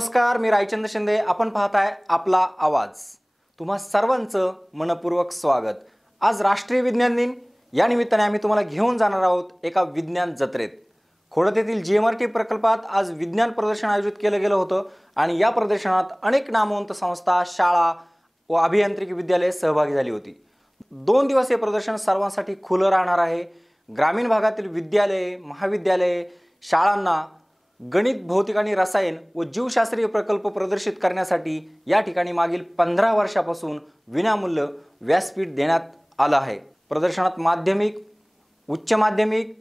नमस्कार, मी रायचंद्र शिंदे. आपण पाहताय आपला आवाज. तुम्हा सर्वांचं मनपूर्वक स्वागत. आज राष्ट्रीय विज्ञान दिन या निमित्ताने आम्ही तुम्हाला घेऊन जाणार आहोत एका विज्ञान जत्रेत. खोडद येथील जीएमआरटी प्रकल्पात आज विज्ञान प्रदर्शन आयोजित केलं गेलं होतं आणि या प्रदर्शनात अनेक नामवंत संस्था, शाळा व अभियांत्रिकी विद्यालये सहभागी झाली होती. 2 दिवसीय प्रदर्शन सर्वांसाठी खुलं राहणार आहे. ग्रामीण भागातील विद्यालये, महाविद्यालये, शाळांना गणित, भौतिक आणि रसायन व जीवशास्त्रीय प्रकल्प प्रदर्शित करण्यासाठी या ठिकाणी मागील 15 वर्षापासून विनामूल्य व्यासपीठ देण्यात आलं आहे. प्रदर्शनात माध्यमिक, उच्च माध्यमिक,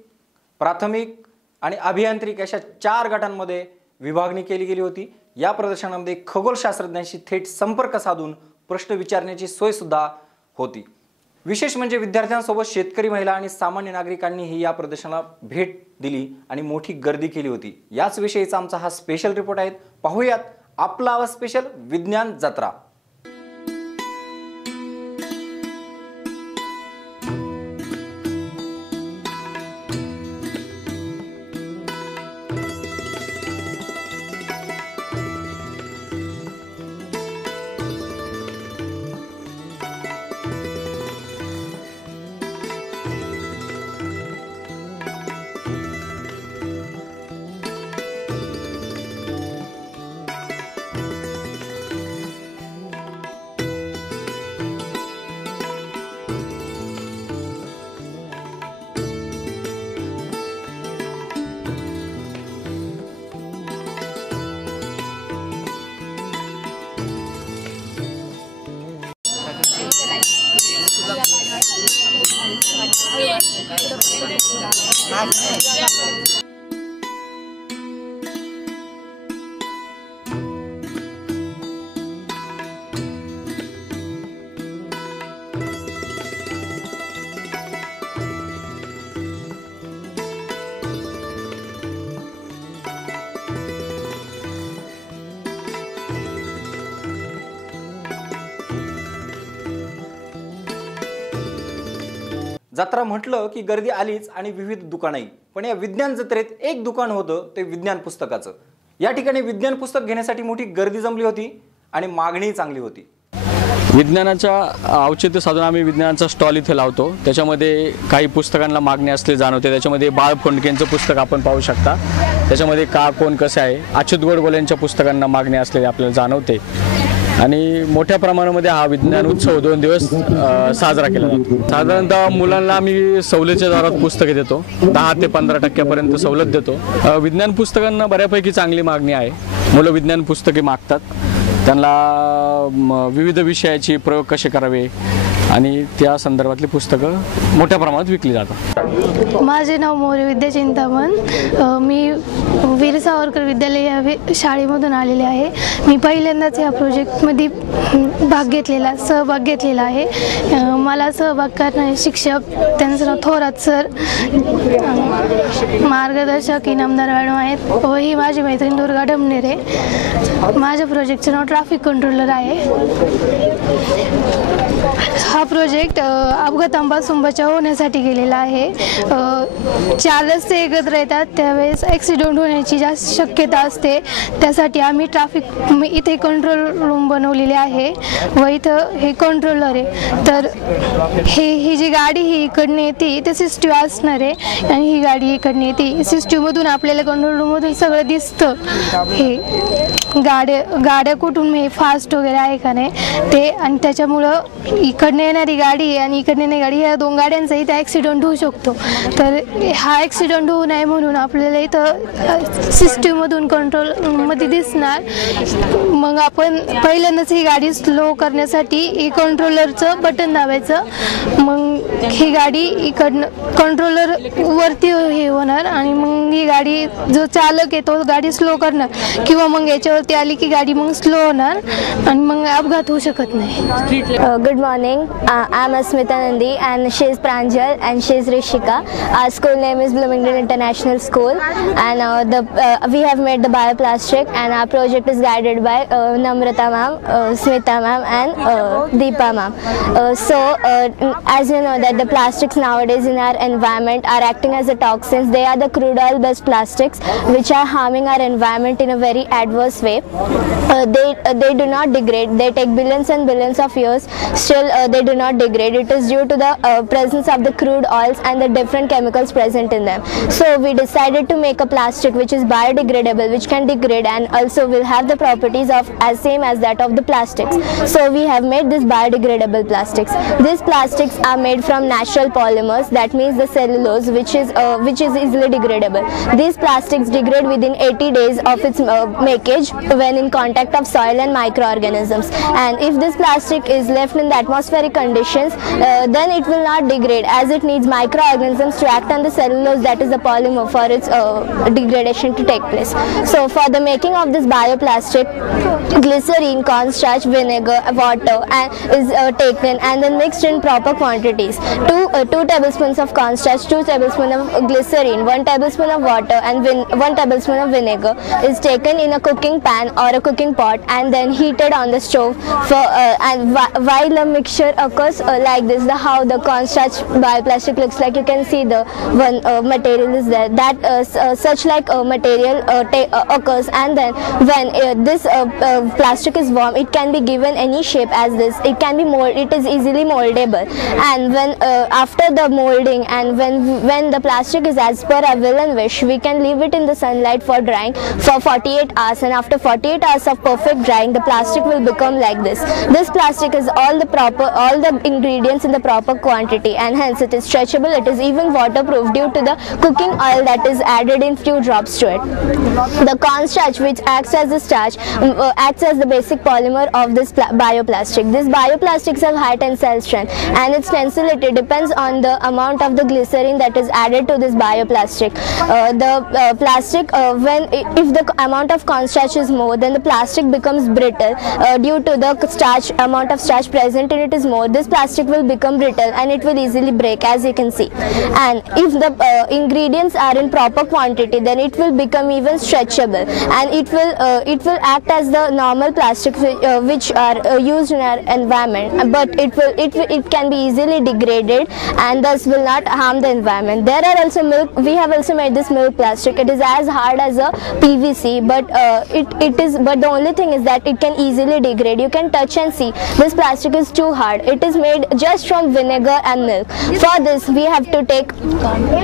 प्राथमिक आणि अभियांत्रिकी अशा 4 गटांमध्ये विभागणी केली गेली होती. या प्रदर्शनामध्ये खगोलशास्त्रज्ञांशी थेट संपर्क साधून प्रश्न विचारण्याची सोय सुद्धा होती. विशेष म्हणजे विद्यार्थ्यांसोबत शेतकरी, महिला आणि सामान्य नागरिकांनीही या प्रदर्शनाला भेट दिली आणि मोठी गर्दी केली होती. याच विषयीचा आमचा हा स्पेशल रिपोर्ट आहे. पाहूयात आपला आवाज स्पेशल विज्ञान जत्रा. जत्रा म्हटलं की गर्दी आलीच आणि विविध दुकानंही. पण या विज्ञान जत्रेत एक दुकान होतं, ते विज्ञान पुस्तकाचं. या ठिकाणी विज्ञान पुस्तक घेण्यासाठी मोठी गर्दी जमली होती आणि मागणीही चांगली होती. विज्ञानाच्या औचित्य साधून आम्ही विज्ञानाचा स्टॉल इथे लावतो. त्याच्यामध्ये काही पुस्तकांना मागणी असले जाणवते. त्याच्यामध्ये बाळ फोंडकेंचं पुस्तक आपण पाहू शकता. त्याच्यामध्ये का कोण कसं आहे, अच्युत गोडबोले यांच्या पुस्तकांना मागणी असलेली आपल्याला जाणवते. आणि मोठ्या प्रमाणामध्ये हा विज्ञान उत्सव 2 दिवस साजरा केला जातो. साधारणतः मुलांना आम्ही सवलतीच्या दरात पुस्तके देतो. 10 ते 15% सवलत देतो. विज्ञान पुस्तकांना बऱ्यापैकी चांगली मागणी आहे. मुलं विज्ञान पुस्तके मागतात. त्यांना विविध विषयाचे प्रयोग कसे करावे आणि त्या संदर्भातली पुस्तकं मोठ्या प्रमाणात विकली जातात. माझे नाव मोरे विद्या चिंतामण. मी वीर सावरकर विद्यालय या शाळेमधून आलेले आहे. मी पहिल्यांदाच या प्रोजेक्टमध्ये सहभाग घेतलेला आहे. मला सहभाग करणारे शिक्षक, त्यांचं नाव थोरात सर, मार्गदर्शक इनामदार मॅडम आहेत व ही माझी मैत्रीण दुर्गा ढमनेरे. माझ्या प्रोजेक्टचं नाव ट्रॅफिक कंट्रोलर आहे. हा प्रोजेक्ट अपघातांपासून बचाव होण्यासाठी केलेला आहे. 4 रस्ते एकत्र येतात, त्यावेळेस ॲक्सिडेंट होण्याची जास्त शक्यता असते. त्यासाठी आम्ही इथे कंट्रोल रूम बनवलेली आहे व इथं हे कंट्रोलर आहे. तर ही जी गाडी ही इकडनं येते ते सिस्टीव असणार आहे आणि ही गाडी इकडनं येते. सिस्टीवमधून आपल्याला कंट्रोल रूममधून सगळं दिसतं. हे गाड्या कुठून फास्ट वगैरे आहे का नाही ते, आणि त्याच्यामुळं इकडनं येणारी गाडी आणि इकडनं येणारी गाडी ह्या 2 गाड्यांचा इथं ॲक्सिडेंट होऊ शकतो. तर हा ॲक्सिडेंट होऊ नये म्हणून आपल्याला इथं सिस्टीममधून कंट्रोलमध्ये दिसणार. मग आपण पहिल्यांदाच ही गाडी स्लो करण्यासाठी ही कंट्रोलरचं बटन दाबायचं. मग ही गाडी इकडनं कंट्रोलर वरती हे होणार आणि मग ही गाडी जो चालक आहे तो गाडी स्लो करणार किंवा मग याच्यावरती आली की गाडी मग स्लो होणार आणि मग अपघात होऊ शकत नाही. Good morning. I'm Asmita Nandi and she is Pranjal and she is Rishika. Our school name is Bloomington International School and we have made the bioplastic and our project is guided by Namrata ma'am, Smita ma'am and Deepa ma'am. So as you know that the plastics nowadays in our environment are acting as a toxins. They are the crude oil based plastics which are harming our environment in a very adverse way. They do not degrade. They take billions and billions of years, still they do not degrade. It is due to the presence of the crude oils and the different chemicals present in them. So we decided to make a plastic which is biodegradable, which can degrade and also will have the properties of as same as that of the plastics. So we have made this biodegradable plastics. These plastics are made from natural polymers, that means the cellulose, which is easily degradable. These plastics degrade within 80 days of its makage when in contact of soil and microorganisms. And if this plastic is left in the atmospheric conditions, then it will not degrade, as it needs microorganisms to act on the cellulose, that is the polymer, for its degradation to take place. So for the making of this bioplastic, glycerine, cornstarch, vinegar, water is taken and then mixed in proper quantities. 2 tablespoons of cornstarch, 2 tablespoons of glycerine, 1 tablespoon of water and 1 tablespoon of vinegar is taken in a cooking pan or a cooking pot and then heated on the stove. And while the mixture occurs like this, how the cornstarch bioplastic looks like, you can see the one material is there. That such like material occurs, and then when this plastic is warm, it can be given any shape as this. It can be it is easily moldable. And when after the molding and when the plastic is as per our will and wish, we can leave it in the sunlight for drying for 48 hours, and after 48 hours of perfect drying, the plastic will become like this. This plastic is all the ingredients in the proper quantity, and hence it is stretchable. It is even waterproof due to the cooking oil that is added in few drops to it. The cornstarch, which acts as the starch, acts as the basic polymer of this bioplastic. These bioplastics have high tensile strength, and its tensility depends on the amount of the glycerine that is added to this bioplastic. The plastic, if the amount of cornstarch is more, then the plastic becomes brittle due to the amount of starch present in it is more. This plastic will become brittle and it will easily break, as you can see. And if the ingredients are in proper quantity, then it will become even stretchable, and it will act as the normal plastic which are used in our environment, but it can be easily degraded and thus will not harm the environment. There are also milk. We have also made this milk plastic. It is as hard as a PVC, but the only thing is that it can easily degrade. You can touch and see this plastic is too hard. It is made just from vinegar and milk. For this, we have to take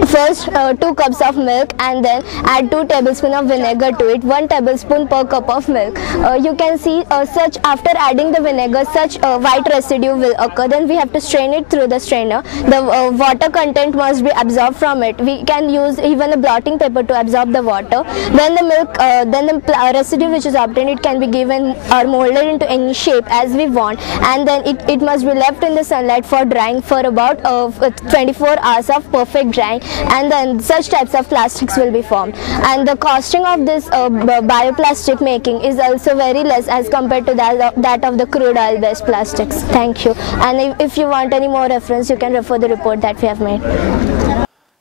first 2 cups of milk and then add 2 tablespoons of vinegar to it, 1 tablespoon per cup of milk. You can see such after adding the vinegar, such white residue will occur. Then we have to strain it through the strainer. The water content must be absorbed from it. We can use even a blotting paper to absorb the water. Then the milk, then the residue which is obtained, it can be given or molded into any shape as we want, and then it must be left in the sunlight for drying for about 24 hours of perfect drying, and then such types of plastics will be formed. And the costing of this bioplastic making is also very less as compared to that of the crude oil based plastics. Thank you. And if you want any more reference, you can refer the report that we have made.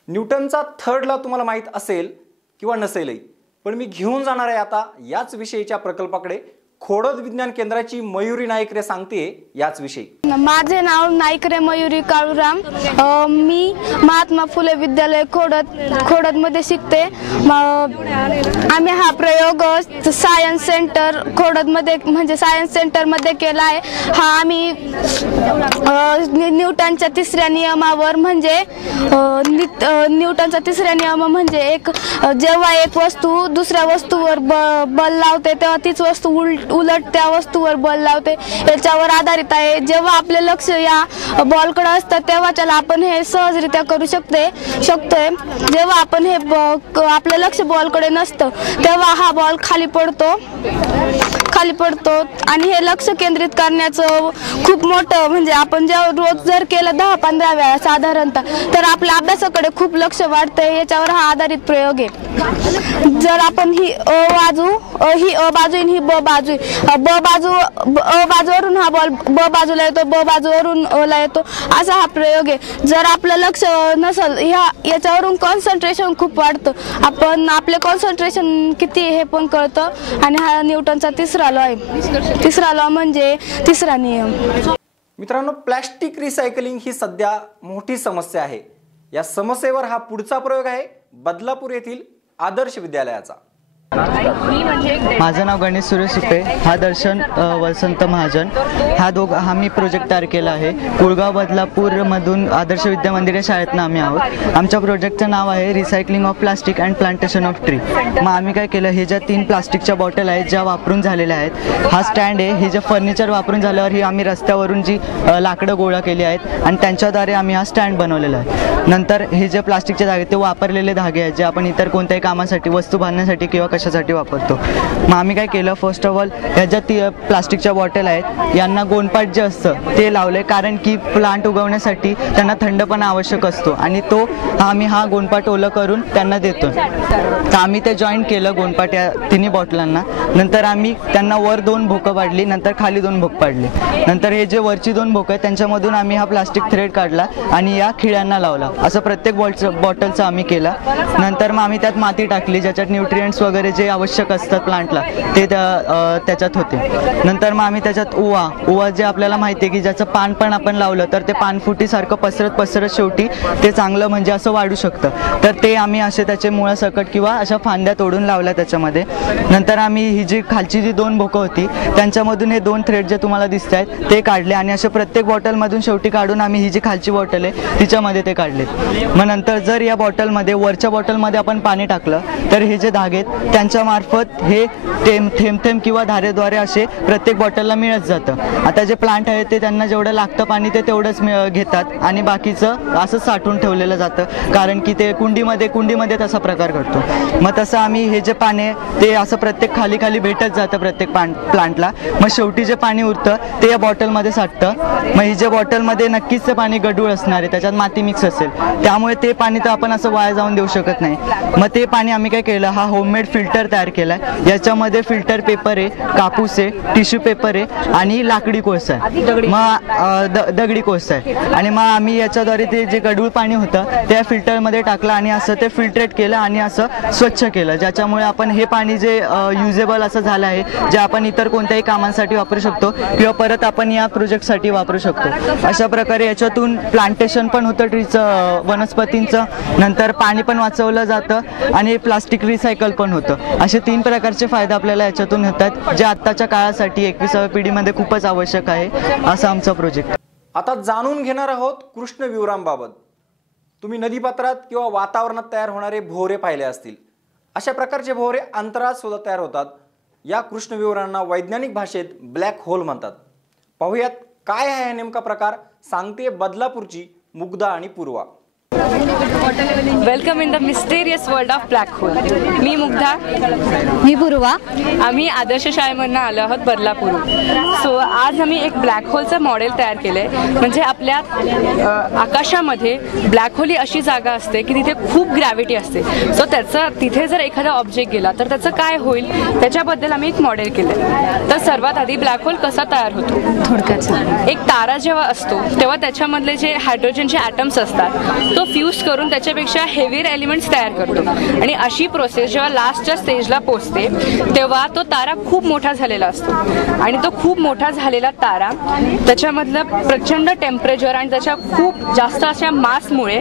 न्यूटनचा third law तुम्हाला माहित असेल किंवा नसेलही, पण मी घेऊन जाणार आहे आता याच विषयीच्या प्रकल्पाकडे. खोडद विज्ञान केंद्राची मयुरी नाईकरे सांगते याच विषयी. माझे नाव नाईकरे मयुरी काळूराम. मी महात्मा फुले विद्यालय खोडद मध्ये शिकते. आम्ही हा प्रयोग सायन्स सेंटर खोडद मध्ये म्हणजे सायन्स सेंटर मध्ये केला आहे. हा आम्ही न्यूटनच्या तिसऱ्या नियमावर म्हणजे न्यूटनचा तिसरा नियम म्हणजे जेव्हा एक वस्तू दुसऱ्या वस्तूवर बल लावते तेव्हा तीच वस्तू उलट त्या वस्तूवर बल लावते याच्यावर आधारित आहे. जेव्हा आपले लक्ष या बॉलकडे असतं तेव्हा त्याला आपण हे सहजरित्या करू शकतोय. जेव्हा आपण हे आपलं लक्ष बॉलकडे नसतं तेव्हा हा बॉल खाली पडतो आणि हे लक्ष केंद्रित करण्याचं खूप मोठं म्हणजे आपण जेव्हा रोज जर केलं 10-15 वेळा साधारणतः तर आपल्या अभ्यासाकडे खूप लक्ष वाढतंय. याच्यावर हा आधारित प्रयोग आहे. जर आपण ही अ बाजू आणि ही ब बाजू बाजूवरून हा बॉल ब बाजूला येतो, ब बाजूवरून अ ला येतो, असा हा प्रयोग आहे. जर आपलं लक्ष नसेल याच्यावरून कॉन्सन्ट्रेशन खूप वाढतं. आपण आपले कॉन्सन्ट्रेशन किती हे पण कळतं. आणि हा न्यूटनचा तिसरा लॉ आहे. तिसरा लॉ म्हणजे तिसरा नियम. मित्रांनो, प्लॅस्टिक रिसायकलिंग ही सध्या मोठी समस्या आहे. या समस्येवर हा पुढचा प्रयोग आहे बदलापूर येथील आदर्श विद्यालयाचा. माझं नाव गणेश सुरेश सुपे, हा दर्शन वसंत महाजन, हा मी प्रोजेक्ट तयार केला आहे. कुळगाव बदलापूरमधून आदर्श विद्या मंदिर या शाळेतनं आम्ही आहोत. आमच्या प्रोजेक्टचं नाव आहे recycling of plastic and plantation of tree. मग आम्ही काय केलं, हे ज्या 3 प्लास्टिकच्या बॉटल आहेत ज्या वापरून झालेल्या आहेत, हा स्टँड आहे. हे जे फर्निचर वापरून झाल्यावर ही आम्ही रस्त्यावरून जी लाकडं गोळा केली आहेत आणि त्यांच्याद्वारे आम्ही हा स्टँड बनवलेला आहे. नंतर हे जे प्लास्टिकचे धागे ते वापरलेले धागे आहेत जे आपण इतर कोणत्याही कामासाठी, वस्तू बांधण्यासाठी किंवा कशासाठी वापरतो. मग आम्ही काय केलं, फर्स्ट ऑफ ऑल ह्या ज्या प्लास्टिकच्या बॉटल आहेत यांना गोणपाट जे असतं ते लावले, कारण की प्लांट उगवण्यासाठी त्यांना थंडपणा आवश्यक असतो आणि तो आम्ही हा गोणपाट ओलं करून त्यांना देतो. तर आम्ही ते जॉईंट केलं गोणपाट या 3 बॉटलांना. नंतर आम्ही त्यांना वर 2 भोकं पाडली, नंतर खाली 2 भोक पाडली. नंतर हे जे वरची 2 भोकं आहेत त्यांच्यामधून आम्ही हा प्लास्टिक थ्रेड काढला आणि या खिळ्यांना लावला. असं प्रत्येक बॉटलचं आम्ही केलं. नंतर मग आम्ही त्यात माती टाकली ज्याच्यात न्यूट्रिएंट्स वगैरे जे आवश्यक असतात प्लांटला ते त्याच्यात होते. नंतर मग आम्ही त्याच्यात ओवा जे आपल्याला माहिती आहे की ज्याचं पान पण आपण लावलं तर ते पानफुटीसारखं पसरत शेवटी ते चांगलं म्हणजे असं वाढू शकतं. तर ते आम्ही असे त्याचे मुळासकट किंवा अशा फांद्या तोडून लावल्या त्याच्यामध्ये. नंतर आम्ही ही जी खालची जी 2 भोकं होती त्यांच्यामधून हे 2 थ्रेड जे तुम्हाला दिसत आहेत ते काढले आणि असे प्रत्येक बॉटलमधून शेवटी काढून आम्ही ही जी खालची बॉटल आहे तिच्यामध्ये ते काढलेत. मग नंतर जर या बॉटलमध्ये, वरच्या बॉटलमध्ये आपण पाणी टाकलं तर हे जे धागे आहेत त्यांच्या मार्फत हे थेंब किंवा धारेद्वारे असे प्रत्येक बॉटलला मिळत जातं. आता जे प्लांट आहेत ते त्यांना जेवढं लागतं पाणी ते तेवढंच घेतात आणि बाकीचं असं साठवून ठेवलेलं जातं, कारण की ते कुंडीमध्ये तसा प्रकार घडतो. मग तसं आम्ही हे जे पाणी आहे ते असं प्रत्येक खाली भेटत जातं प्रत्येक प्लांटला. मग शेवटी जे पाणी उरतं ते या बॉटलमध्ये साठतं. मग ही जे बॉटलमध्ये नक्कीच ते पाणी गढूळ असणार आहे, त्याच्यात माती मिक्स असेल, त्यामुळे ते पाणी तर आपण असं वाया जाऊन देऊ शकत नाही. मग ते पाणी आम्ही काय केलं, हा होममेड फिल्टर तयार केला आहे. याच्यामध्ये फिल्टर पेपर आहे, कापूस आहे, टिश्यू पेपर आहे आणि लाकडी कोळसा आहे, मग दगडी कोळसा आहे. आणि मग आम्ही याच्याद्वारे ते जे गढूळ पाणी होतं त्या फिल्टरमध्ये टाकलं आणि असं ते फिल्ट्रेट केलं आणि असं स्वच्छ केलं, ज्याच्यामुळे आपण हे पाणी जे युजेबल असं झालं आहे, जे आपण इतर कोणत्याही कामांसाठी वापरू शकतो किंवा परत आपण या प्रोजेक्टसाठी वापरू शकतो. अशा प्रकारे याच्यातून प्लांटेशन पण होतं ट्रीचं, वनस्पतींचं, नंतर पाणी पण वाचवलं जातं आणि प्लास्टिक रिसायकल पण होतं. असे 3 प्रकारचे फायदे आपल्याला याच्यातून होतात, जे आत्ताच्या काळासाठी 21व्या पिढीमध्ये खूपच आवश्यक आहे. असा आमचा प्रोजेक्ट. आता जाणून घेणार आहोत कृष्णविवरांबाबत. तुम्ही नदीपात्रात किंवा वातावरणात तयार होणारे भोवरे पाहिले असतील. अशा प्रकारचे भोवरे अंतराळात सुद्धा तयार होतात. या कृष्णविवरांना वैज्ञानिक भाषेत ब्लॅक होल म्हणतात. पाहूयात काय आहे नेमका प्रकार, सांगते बदलापूरची मुग्धा आणि Purva. Welcome in the mysterious world of black hole. मी मुग्धा. मी पूर्वा. आम्ही आदर्श शाळेमधून आलो आहोत बदलापूर. सो आज आम्ही एक ब्लॅक होलचं मॉडेल तयार केलं आहे. म्हणजे आपल्या आकाशामध्ये ब्लॅक होल ही अशी जागा असते की तिथे खूप ग्रॅव्हिटी असते. सो त्याचं तिथे जर एखादा ऑब्जेक्ट गेला तर त्याचं काय होईल त्याच्याबद्दल आम्ही एक मॉडेल केलं आहे. तर सर्वात आधी ब्लॅक होल कसा तयार होतो थोडक्यात. एक तारा जेव्हा असतो तेव्हा त्याच्यामधले जे हायड्रोजनचे ॲटम्स असतात तो फ्यूज करून त्याच्यापेक्षा हेवियर एलिमेंट्स तयार करतो आणि अशी प्रोसेस जेव्हा लास्टच्या स्टेजला पोहोचते तेव्हा तो तारा खूप मोठा झालेला असतो आणि तो खूप मोठा झालेला तारा त्याच्यामधलं प्रचंड टेम्परेचर आणि त्याच्या खूप जास्त अशा मासमुळे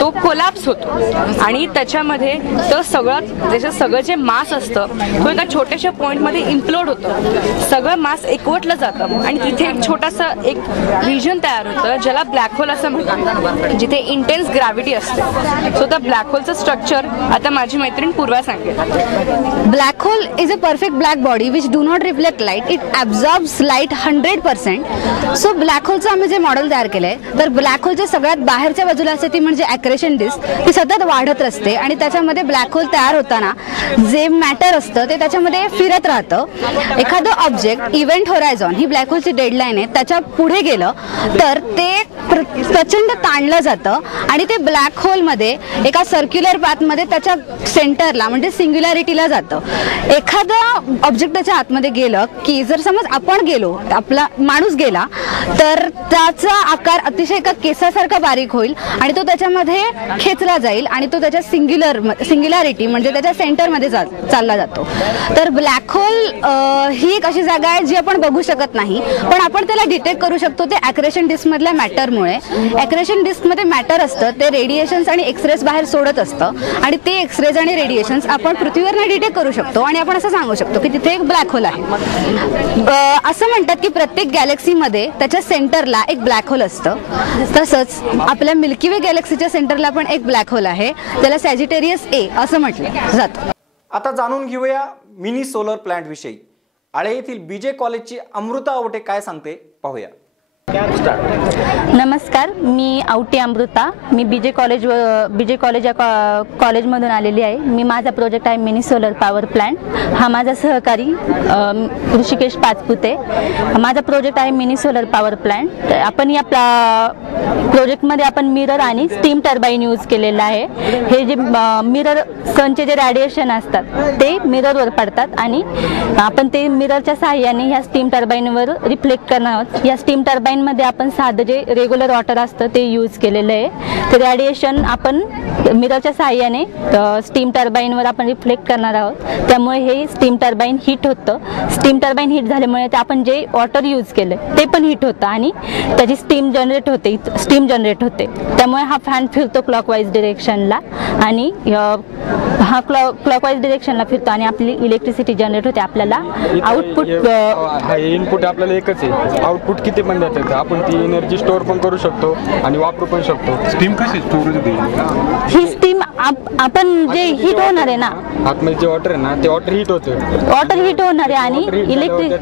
तो कोलॅप्स होतो आणि त्याच्यामध्ये त्याचं सगळं जे मास असतं तो एका छोट्याशा पॉईंटमध्ये इम्प्लोड होतं. सगळं मास एकवटलं जातं आणि तिथे एक छोटासा एक रिजन तयार होतं ज्याला ब्लॅक होल असं म्हणतात, जिथे इंटेन्स ग्रॅव्हिटी असते. सो द ब्लॅक होलचं स्ट्रक्चर आता माझी मैत्रीण पूर्वा सांगेल. Black hole is a perfect black body which do not reflect light. It absorbs light 100%. So black होलचं आम्ही जे मॉडेल तयार केलं आहे तर ब्लॅक होलच्या सगळ्यात बाहेरच्या बाजूला असते ती म्हणजे ॲक्रेशन डिस्क. ती सतत वाढत असते आणि त्याच्यामध्ये ब्लॅक होल तयार होताना जे मॅटर असतं ते त्याच्यामध्ये फिरत राहतं. एखादं ऑब्जेक्ट इव्हेंट होरायझॉन ही ब्लॅक होलची डेडलाईन आहे त्याच्या पुढे गेलं तर ते प्रचंड ताणलं जातं आणि ते ब्लॅक होलमध्ये एका सर्क्युलर पाथमध्ये त्याच्या सेंटरला म्हणजे सिंग्युलॅरिटीला जातं. एखादं ऑब्जेक्ट त्याच्या आतमध्ये गेलं की जर समज आपण गेलो, आपला माणूस गेला, तर त्याचा आकार अतिशय एका केसासारखा बारीक होईल आणि तो त्याच्यामध्ये खेचला जाईल आणि तो त्याच्या सिंग्युलॅरिटी म्हणजे त्याच्या सेंटरमध्ये चालला जातो. तर ब्लॅक होल ही एक अशी जागा आहे जी आपण बघू शकत नाही, पण आपण त्याला डिटेक्ट करू शकतो ते ॲक्रेशन डिस्कमधल्या मॅटरमुळे. ॲक्रेशन डिस्कमध्ये मॅटर असतं, ते रेडिएशन्स आणि एक्सरेज बाहेर सोडत असतं आणि ते एक्सरेज आणि रेडिएशन्स आपण पृथ्वीवरनं डिटेक्ट करू शकतो आणि आपण असं सांगू शकतो की तिथे एक ब्लॅक होल आहे. असं म्हणतात की प्रत्येक गॅलेक्सीमध्ये त्याच्या सेंटरला एक ब्लॅक होल असतं. तसंच आपल्या मिल्की वे गॅलेक्सीच्या सेंटरला पण एक ब्लॅक होल आहे, त्याला सॅजिटेरियस ए असं म्हटलं जातं. आता जाणून घेऊया मिनी सोलर प्लांट विषयी. आळे येथील बीजे कॉलेजची अमृता आवटे काय सांगते पाहूया. नमस्कार, मी आवटी अमृता. मी बीजे कॉलेज या कॉलेजमधून आलेली आहे. मी माझा प्रोजेक्ट आहे मिनी सोलर पॉवर प्लांट. हा माझा सहकारी ऋषिकेश पाचपुते. माझा प्रोजेक्ट आहे मिनी सोलर पॉवर प्लांट. आपण या प्रोजेक्टमध्ये आपण मिरर आणि स्टीम टर्बाईन यूज केलेला आहे. हे जे मिरर सनचे जे रेडिएशन असतात ते मिररवर पडतात आणि आपण ते मिररच्या सहाय्याने ह्या स्टीम टर्बाईनवर रिफ्लेक्ट करणार आहोत. या स्टीम टर्बाईन मध्ये आपण साधं जे रेग्युलर वॉटर असतं ते यूज केलेलं आहे. ते रेडिएशन आपण मिररच्या सहाय्याने स्टीम टर्बाईनवर आपण रिफ्लेक्ट करणार आहोत. त्यामुळे हे स्टीम टर्बाईन हीट होतं. स्टीम टर्बाईन हीट झाल्यामुळे ते आपण जे वॉटर यूज केलं ते पण हीट होतं आणि त्याची स्टीम जनरेट होते. त्यामुळे हा फॅन फिरतो क्लॉकवाईज डिरेक्शनला आणि हा क्लॉकवाईज डिरेक्शनला फिरतो आणि आपली इलेक्ट्रिसिटी जनरेट होते. आपल्याला आउटपुट इनपुट आपल्याला एकच आहे, आउटपुट किती पण देतात. आपण ती एनर्जी स्टोअर पण करू शकतो आणि वापरू पण शकतो. स्टीम कशी स्टोअर होते? ही स्टीम आपण जे हीट होणार आहे ना, आतमध्ये जे वॉटर आहे ना ते वॉटर हीट होतं. वॉटर हीट होणार आहे आणि इलेक्ट्रिक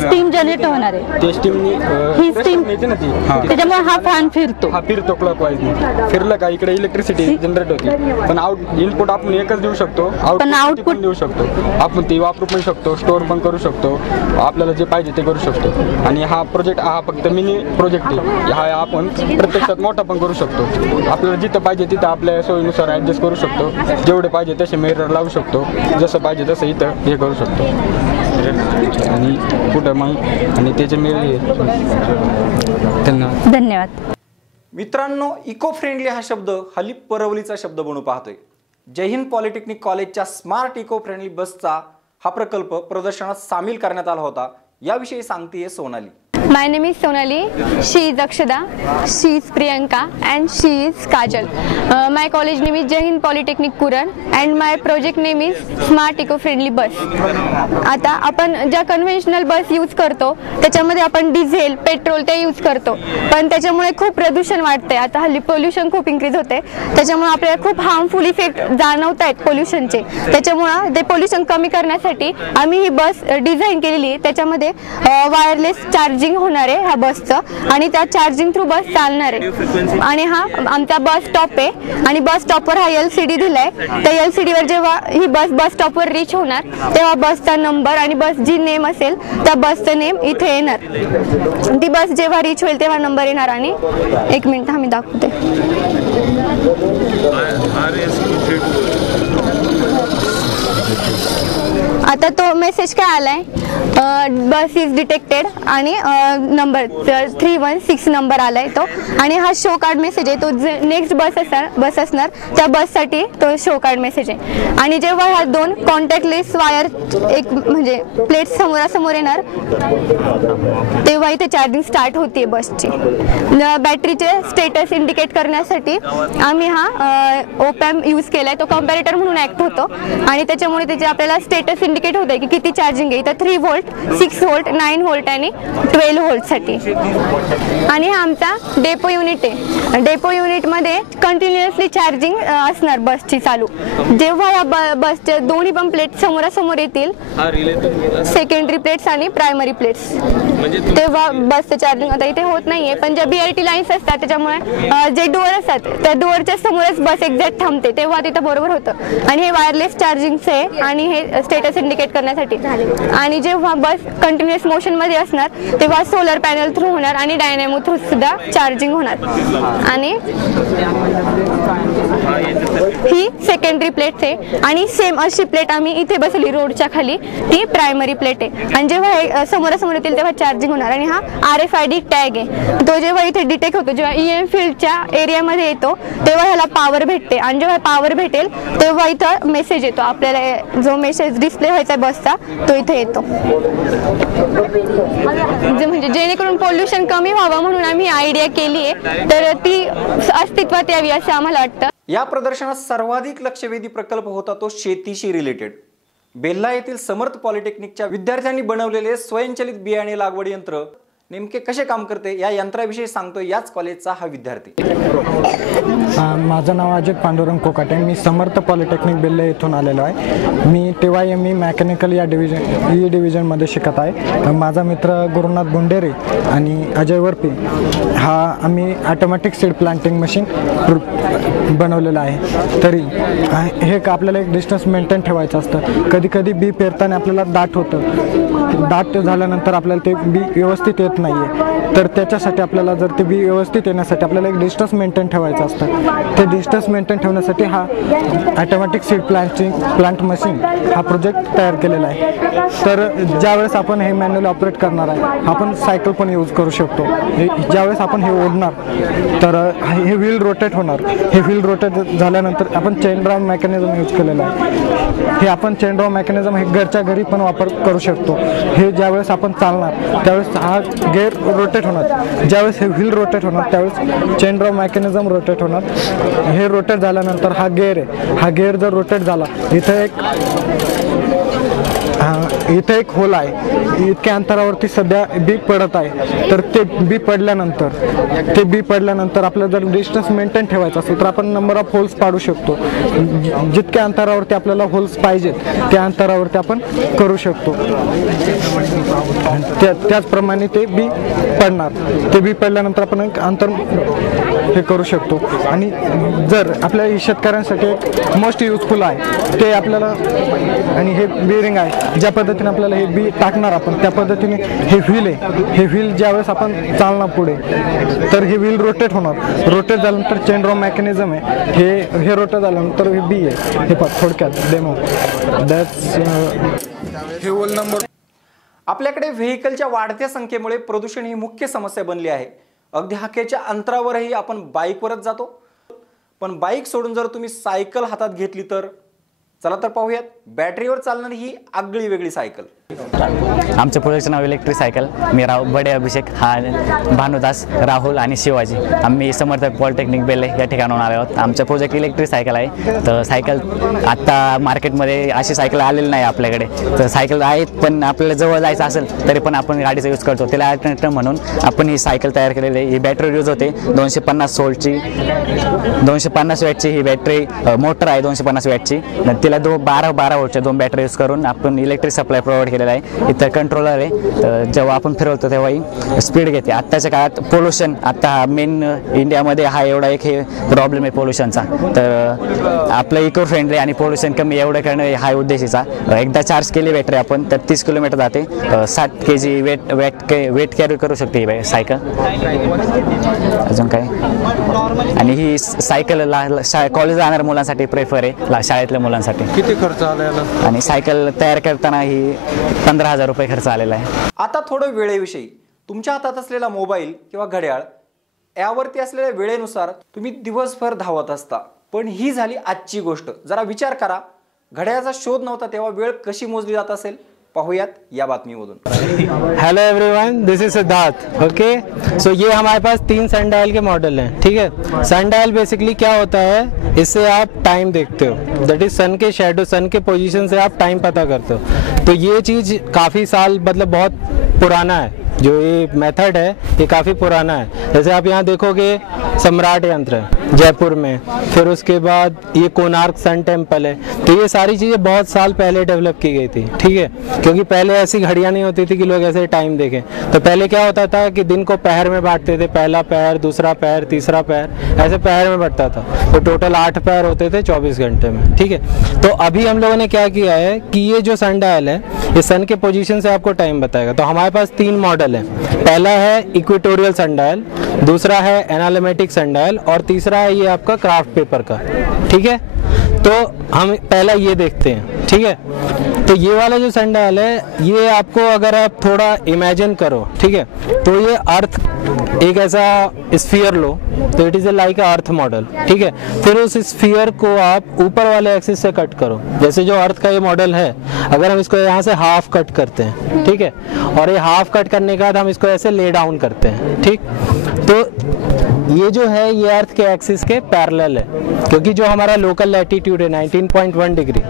स्टीम जनरेट होणार आहे. ते स्टीम ही स्टीम येते ना ती, त्याच्यामुळे हा फॅन फिरतो क्लॉकवाईज. फिरलं का इकडे इलेक्ट्रिसिटी जनरेट होते. पण इनपुट आपण एकच देऊ शकतो, आउटपुट पण देऊ शकतो. आपण ते वापरू पण शकतो, स्टोअर पण करू शकतो, आपल्याला जे पाहिजे ते करू शकतो. आणि हा प्रोजेक्ट हा फक्त मिनी प्रोजेक्ट आहे. हा आपण प्रत्यक्षात मोठा पण करू शकतो. आपल्याला जिथं पाहिजे तिथं आपल्या सोयीनुसार ऍडजस्ट करू शकतो. जेवढे पाहिजे तसे मिरर लावू शकतो, जसं पाहिजे तसं इथं हे करू शकतो. आणि कुठं मग आणि त्याचे मिरर. धन्यवाद. मित्रांनो, इको फ्रेंडली हा शब्द हल्ली परवलीचा शब्द बनू पाहतोय. जय हिंद पॉलिटेक्निक कॉलेजच्या स्मार्ट इको फ्रेंडली बसचा हा प्रकल्प प्रदर्शनात सामील करण्यात आला होता. याविषयी सांगतेय Sonali. My name is Sonali, she is Akshada, she is Priyanka and she is Kajal. My college name is Jai Hind Polytechnic Kuran and my project name is Smart Eco-Friendly Bus. आता आपण ज्या कन्व्हेन्शनल बस use करतो त्याच्यामध्ये आपण diesel, petrol ते use करतो, पण त्याच्यामुळे खूप प्रदूषण वाढते. आता हल्ली पोल्युशन खूप इन्क्रीज होते, त्याच्यामुळे आपल्याला खूप हार्मफुल इफेक्ट जाणवत आहेत पोल्युशनचे. त्याच्यामुळे ते पोल्युशन कमी करण्यासाठी आम्ही ही बस डिझाईन केलेली आहे. त्याच्यामध्ये वायरलेस चार्जिंग होणार आहे ह्या बसचं आणि त्या चार्जिंग थ्रू बस चालणार आहे. आणि हा आमचा बस स्टॉप आहे आणि बस स्टॉपवर हा LCD दिलाय. त्या LCD वर जेव्हा ही बस स्टॉपवर रीच होणार तेव्हा बसचा नंबर आणि बस जी नेम असेल त्या बसचं नेम इथे येणार. ती बस जेव्हा रीच होईल तेव्हा नंबर येणार. आणि एक मिनिट आम्ही दाखवते. आता तो मेसेज काय आलाय, बस इज डिटेक्टेड आणि नंबर 316 नंबर आलाय तो. आणि हा शो कार्ड मेसेज आहे, तो नेक्स्ट बस असणार त्या बससाठी तो शो कार्ड मेसेज आहे. आणि जेव्हा ह्या दोन कॉन्टॅक्टलेस वायर एक म्हणजे प्लेट समोरासमोर येणार तेव्हा इथे चार्जिंग स्टार्ट होते बसची. बॅटरीचे स्टेटस इंडिकेट करण्यासाठी आम्ही हा ओपॅम्प यूज केलाय. तो कॉम्पॅरेटर म्हणून ऍक्ट होतो आणि त्याच्यामुळे त्याचे आपल्याला स्टेटस इंडिकेट होते की किती चार्जिंग आहे. तर 3 व्होल्ट, 6 व्होल्ट, 9 व्होल्ट आणि 12 व्होल्टसाठी. आणि हा आमचा डेपो युनिट आहे. डेपो युनिटमध्ये कंटिन्युअसली चार्जिंग असणार बसची चालू. जेव्हा या बसचे दोन्ही पण प्लेट समोरासमोर येतील, सेकंडरी प्लेट्स आणि प्रायमरी प्लेट्स, तेव्हा बसचं चार्जिंग आता इथे होत नाहीये. पण ज्या BRT लाईन्स असतात त्याच्यामुळे जे डोअर असतात त्या डोअरच्या समोरच बस एक्झॅक्ट थांबते, तेव्हा तिथं बरोबर होतं. आणि हे वायरलेस चार्जिंगचं आहे आणि हे स्टेटस इंडिकेट करण्यासाठी. आणि जेव्हा बस कंटिन्युअस मोशनमध्ये असणार तेव्हा सोलर पॅनल थ्रू होणार आणि डायनॅमो थ्रू सुद्धा चार्जिंग होणार. आणि ही सेकंडरी प्लेट आहे आणि सेम अशी प्लेट आम्ही इथे बसवली रोडच्या खाली, ती प्रायमरी प्लेट आहे. आणि जेव्हा हे समोरासमोर येतील तेव्हा चार्जिंग होणार. आणि हा RFID टॅग आहे, तो जेव्हा इथे डिटेक्ट होतो, जेव्हा EM फील्डच्या एरियामध्ये येतो तेव्हा ह्याला पॉवर भेटते. आणि जेव्हा पॉवर भेटेल तेव्हा इथं मेसेज येतो, आपल्याला जो मेसेज डिस्प्ले व्हायचा बसचा तो इथे येतो. म्हणजे जेणेकरून पोल्युशन कमी व्हावं म्हणून आम्ही आयडिया केली आहे, तर ती अस्तित्वात यावी असं आम्हाला वाटतं. या प्रदर्शनात सर्वाधिक लक्षवेधी प्रकल्प होता तो शेतीशी रिलेटेड. बेल्ला येथील समर्थ पॉलिटेक्निकच्या विद्यार्थ्यांनी बनवलेले स्वयंचलित बियाणे लागवड यंत्र नेमके कसे काम करते या यंत्राविषयी सांगतो याच कॉलेजचा हा विद्यार्थी. माझं नाव अजित पांडुरंग कोकाटे, मी समर्थ पॉलिटेक्निक बेल्ला येथून आलेलो आहे. मी TYME मेकॅनिकल या डिव्हिजनमध्ये शिकत आहे. माझा मित्र गुरुनाथ गुंडेरे आणि अजय वरपे हा आम्ही ऑटोमॅटिक सीड प्लांटिंग मशीन बनवलेलं आहे. तरी हे आपल्याला एक डिस्टन्स मेंटेन ठेवायचं असतं. कधी कधी बी पेरताना आपल्याला दाट होतं, दाट झाल्यानंतर आपल्याला ते बी व्यवस्थित येत नाही आहे, तर त्याच्यासाठी आपल्याला जर ते बी व्यवस्थित येण्यासाठी आपल्याला एक डिस्टन्स मेंटेन ठेवायचं असतं. ते डिस्टन्स मेंटेन ठेवण्यासाठी हा ऑटोमॅटिक सीड प्लांट मशीन हा प्रोजेक्ट तयार केलेला आहे. तर ज्यावेळेस आपण हे मॅन्युअली ऑपरेट करणार आहे, आपण सायकल पण यूज करू शकतो. ज्यावेळेस आपण हे ओढणार तर हे व्हील रोटेट होणार. हे व्हील रोटेट झाल्यानंतर आपण चेन ड्राइव्ह मेकॅनिझम यूज केलेलं आहे. हे आपण चेन ड्राइव्ह मेकॅनिझम हे घरच्या घरी पण वापर करू शकतो. हे ज्यावेळेस आपण चालणार त्यावेळेस हा गेअर रोटेट होणार. ज्यावेळेस हे व्हील रोटेट होणार त्यावेळेस चेन ड्राइव्ह मेकॅनिझम रोटेट होणार. हे रोटेट झाल्यानंतर हा गेअर आहे, हा गेअर जर रोटेट झाला, इथे एक होल आहे, इतक्या अंतरावरती सध्या बी पडत आहे. तर ते बी पडल्यानंतर आपल्याला जर डिस्टन्स मेंटेन ठेवायचं असेल तर आपण नंबर ऑफ होल्स पाडू शकतो. जितक्या अंतरावरती आपल्याला होल्स पाहिजेत त्या अंतरावरती आपण करू शकतो. त्याचप्रमाणे ते बी पडणार. ते बी पडल्यानंतर आपण एक अंतर हे करू शकतो. आणि जर आपल्या शेतकऱ्यांसाठी एक मोस्ट युजफुल आहे ते आपल्याला, आणि हे बिअरिंग आहे, ज्या पद्धतीने आपल्याला हे बी टाकणार आपण त्या पद्धतीने हे व्हील आहे. हे व्हील ज्यावेळेस आपण चालणार पुढे तर हे व्हील रोटेट होणार. रोटेट झाल्यानंतर चेन ड्राइव्ह मेकॅनिझम आहे, हे रोटेट झाल्यानंतर हे बी आहे. हे थोडक्यात डेमो फ्युअल नंबर. आपल्याकडे व्हेकलच्या वाढत्या संख्येमुळे प्रदूषण ही मुख्य समस्या बनली आहे. अगदी हाकेच्या अंतरावरही आपण बाईकवरच जातो. पण बाईक सोडून जर तुम्ही सायकल हातात घेतली तर चला तर पाहूयात बॅटरीवर चालणारी ही आगळी वेगळी सायकल. आमच्या प्रोजेक्टचं नाव इलेक्ट्रिक सायकल. मी बडे अभिषेक, हा भानुदास, राहुल आणि शिवाजी. आम्ही समर्थ पॉलिटेक्निक बेल्ले या ठिकाणाहून आलो आहोत. आमचं प्रोजेक्ट इलेक्ट्रिक सायकल आहे. तर सायकल आत्ता मार्केटमध्ये अशी सायकल आलेली नाही आपल्याकडे. तर सायकल आहेत पण आपल्याला जवळ जायचं असेल तरी पण आपण गाडीचा यूज करतो. त्याला अल्टरनेटिव्ह म्हणून आपण ही सायकल तयार केलेली आहे. ही बॅटरी यूज होते 250 वोल्टची, 250 वॅटची ही बॅटरी मोटर आहे 250 वॅटची. तिला 12 वोल्टच्या 2 बॅटरी यूज करून आपण इलेक्ट्रिक सप्लाय प्रोव्हाइड केलेला आहे. इथं कंट्रोलर आहे, जेव्हा आपण फिरवतो तेव्हा ही स्पीड घेते. आत्ताच्या काळात पोल्युशन, आता मेन इंडियामध्ये हा एवढा एक हे प्रॉब्लेम आहे पोल्युशनचा. तर आपलं इको फ्रेंडली आणि पोल्युशन कमी एवढं करणं हा उद्देशाचा. एकदा चार्ज केली बॅटरी आपण तर 30 किलोमीटर जाते. 60 kg वेट कॅरी करू शकते ही सायकल. अजून काय, आणि ही सायकल कॉलेजला जाणाऱ्या मुलांसाठी प्रेफर आहे, शाळेतल्या मुलांसाठी. किती खर्च आला याला? आणि सायकल तयार करताना ही 15,000 रुपये खर्च आलेला आहे. आता थोडं वेळेविषयी. तुमच्या हातात असलेला मोबाईल किंवा घड्याळ यावरती असलेल्या वेळेनुसार तुम्ही दिवसभर धावत असता. पण ही झाली आजची गोष्ट. जरा विचार करा, घड्याळाचा शोध नव्हता तेव्हा वेळ कशी मोजली जात असेल. पाहूयात या बातमीमधून. Hello everyone, this is Siddharth. Okay, so ये हमारे पास 3 सनडायल के मॉडल हैं. ठीक है, सनडायल बेसिकली क्या होता है, इससे आप टाइम देखते हो. दैट इज सन के शेडो, सन के पोजीशन से आप टाइम पता करते हो. तो ये चीज़ काफ़ी साल मतलब बहुत पुराना है. जो ये मेथड है ये काफ़ी पुराना है। जैसे आप यहाँ देखोगे सम्राट यंत्र है जयपुर में, फिर उसके बाद ये कोणार्क सन टेम्पल है। तो ये सारी चीज़ें बहुत साल पहले डेवलप की गई थी, ठीक है, क्योंकि पहले ऐसी घड़ियाँ नहीं होती थी कि लोग ऐसे टाइम देखें। तो पहले क्या होता था कि दिन को पहर में बांटते थे, पहला पहर, दूसरा पहर, तीसरा पहर, ऐसे पहर में बढ़ता था। तो टोटल 8 पहर होते थे 24 घंटे में, ठीक है। तो अभी हम लोगों ने क्या किया है कि ये जो सन डायल है ये सन के पोजीशन से आपको टाइम बताएगा। तो हमारे पास 3 मॉडल है। पहला है इक्वेटोरियल सन डायल, दूसरा है एनालिमेटिक सन डायल और तीसरा है ये आपका क्राफ्ट पेपर का, ठीक है। तो हम पहला ये देखते हैं, ठीक है। तो ये वाला जो सन डायल है ये आपको अगर आप थोड़ा इमेजिन करो, ठीक है, तो ये अर्थ एक ऐसा स्फीयर लो, तो it is like earth model, ठीक है। फिर उस स्फीयर को आप ऊपर वाले एक्सिस से कट करो। जैसे जो अर्थ का ये मॉडल है, अगर हम इसको यहाँ से हाफ कट करते हैं, ठीक है, और ये हाफ कट करने के बाद हम इसको ऐसे ले डाउन करते हैं, ठीक। तो ये जो है ये अर्थ के एक्सिस के पैरेलल है, क्योंकि जो हमारा लोकल लैटिट्यूड है 19.1 डिग्री,